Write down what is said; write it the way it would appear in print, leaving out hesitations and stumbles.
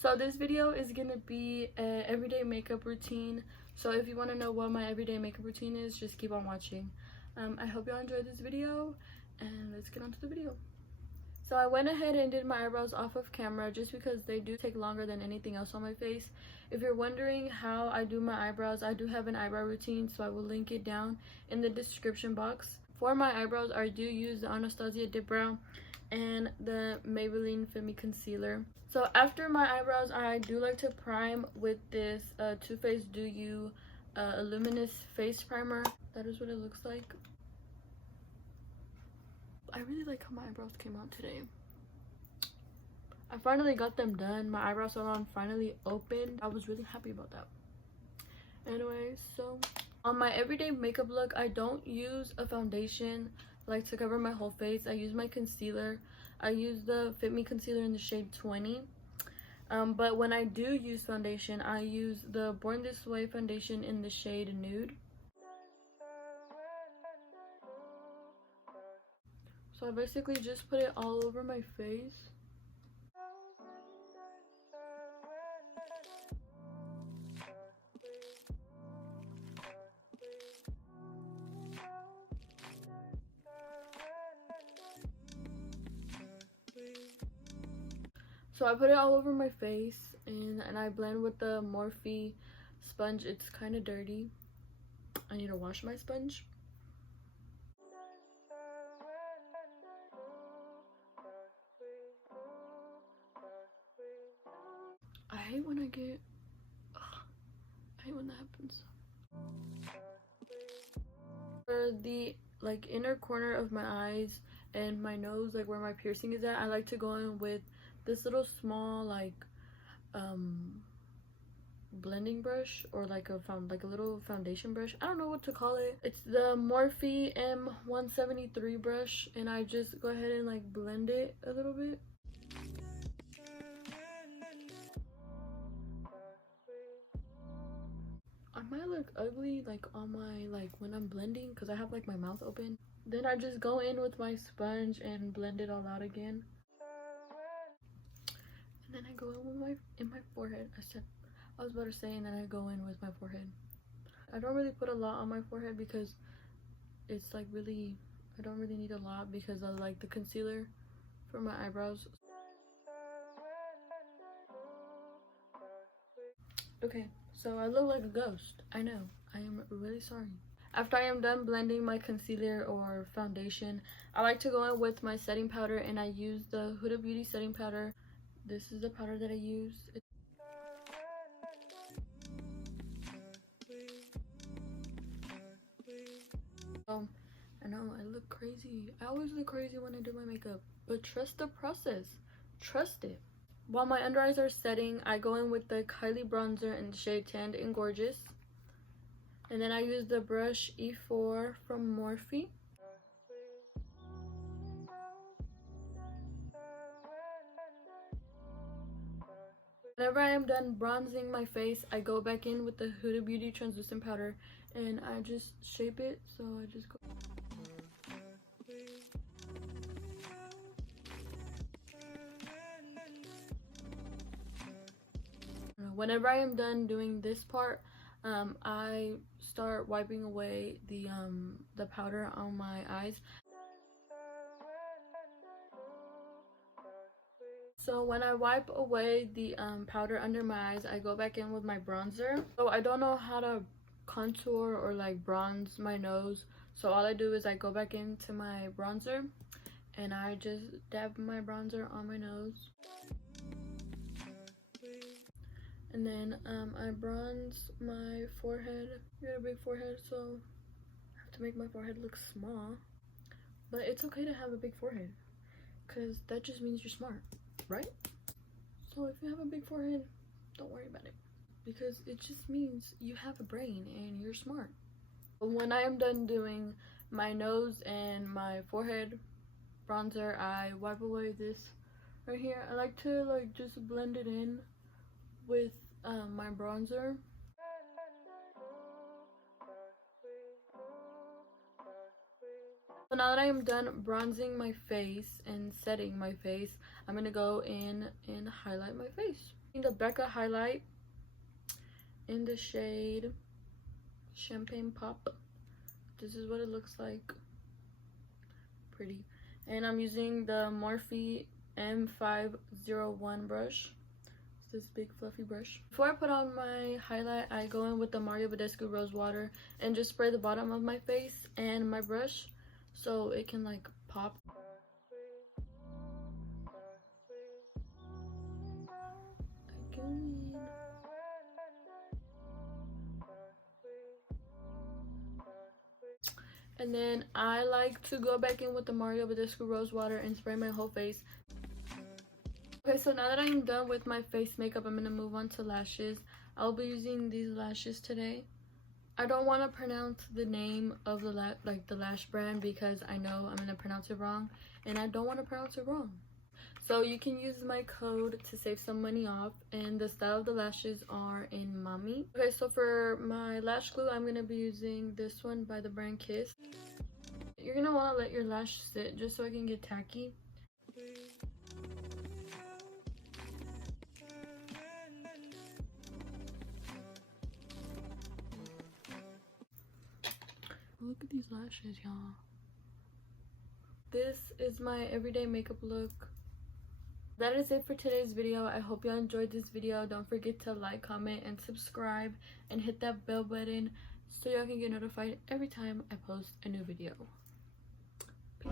So this video is gonna be an everyday makeup routine. So if you want to know what my everyday makeup routine is, just keep on watching. I hope y'all enjoyed this video, and let's get on to the video. So I went ahead and did my eyebrows off of camera just because they do take longer than anything else on my face. If you're wondering how I do my eyebrows, I do have an eyebrow routine, so I will link it down in the description box. For my eyebrows, I do use the Anastasia Dip Brow and the Maybelline Fit Me Concealer. So after my eyebrows, I do like to prime with this Too Faced Do You Luminous Face Primer. That is what it looks like. I really like how my eyebrows came out today. I finally got them done. My eyebrow salon finally opened. I was really happy about that. Anyway, so on my everyday makeup look, I don't use a foundation like to cover my whole face. I use my concealer. I use the Fit Me Concealer in the shade 20. But when I do use foundation, I use the Born This Way foundation in the shade Nude. So I basically just put it all over my face. So I put it all over my face, and I blend with the Morphe sponge. It's kind of dirty. I need to wash my sponge. I hate when I hate when that happens. For the inner corner of my eyes and my nose, like where my piercing is at, I like to go in with this little small blending brush, or like a little foundation brush. I don't know what to call it. It's the Morphe M173 brush, and I just go ahead and like blend it a little bit. I might look ugly like on my when I'm blending because I have like my mouth open. Then I just go in with my sponge and blend it all out again. And then I go in with my forehead. I was about to say, and then I go in with my forehead. I don't really put a lot on my forehead because it's like really, I don't really need a lot because I like the concealer for my eyebrows. Okay, so I look like a ghost. I know. I am really sorry. After I am done blending my concealer or foundation, I like to go in with my setting powder, and I use the Huda Beauty setting powder. This is the powder that I use. I know I look crazy. I always look crazy when I do my makeup, but trust the process. Trust it. While my under eyes are setting, I go in with the Kylie bronzer in the shade Tanned and Gorgeous. And then I use the brush E4 from Morphe. Whenever I am done bronzing my face, I go back in with the Huda Beauty translucent powder, and I just shape it. So I just go. Whenever I am done doing this part, I start wiping away the powder on my eyes. So when I wipe away the powder under my eyes, I go back in with my bronzer. So I don't know how to contour or like bronze my nose, so all I do is I go back into my bronzer and I just dab my bronzer on my nose. And then I bronze my forehead. I got a big forehead, so I have to make my forehead look small. But it's okay to have a big forehead, because that just means you're smart, right? So if you have a big forehead, don't worry about it, because it just means you have a brain and you're smart. When I am done doing my nose and my forehead bronzer, I wipe away this right here. I like to just blend it in with my bronzer. So now that I am done bronzing my face and setting my face, I'm gonna go in and highlight my face. The Becca highlight in the shade Champagne Pop. This is what it looks like. Pretty. And I'm using the Morphe M501 brush. It's this big fluffy brush. Before I put on my highlight, I go in with the Mario Badescu Rose Water and just spray the bottom of my face and my brush so it can like pop. And then I like to go back in with the Mario Badescu Rose Water and spray my whole face. Okay, so now that I'm done with my face makeup, I'm going to move on to lashes. I'll be using these lashes today. I don't want to pronounce the name of the lash brand because I know I'm going to pronounce it wrong. And I don't want to pronounce it wrong. So you can use my code to save some money off, and the style of the lashes are in Mommy. Okay, so for my lash glue, I'm going to be using this one by the brand Kiss. You're going to want to let your lash sit just so it can get tacky. Look at these lashes, y'all. This is my everyday makeup look. That is it for today's video. I hope y'all enjoyed this video. Don't forget to like, comment, and subscribe, and hit that bell button so y'all can get notified every time I post a new video. Peace.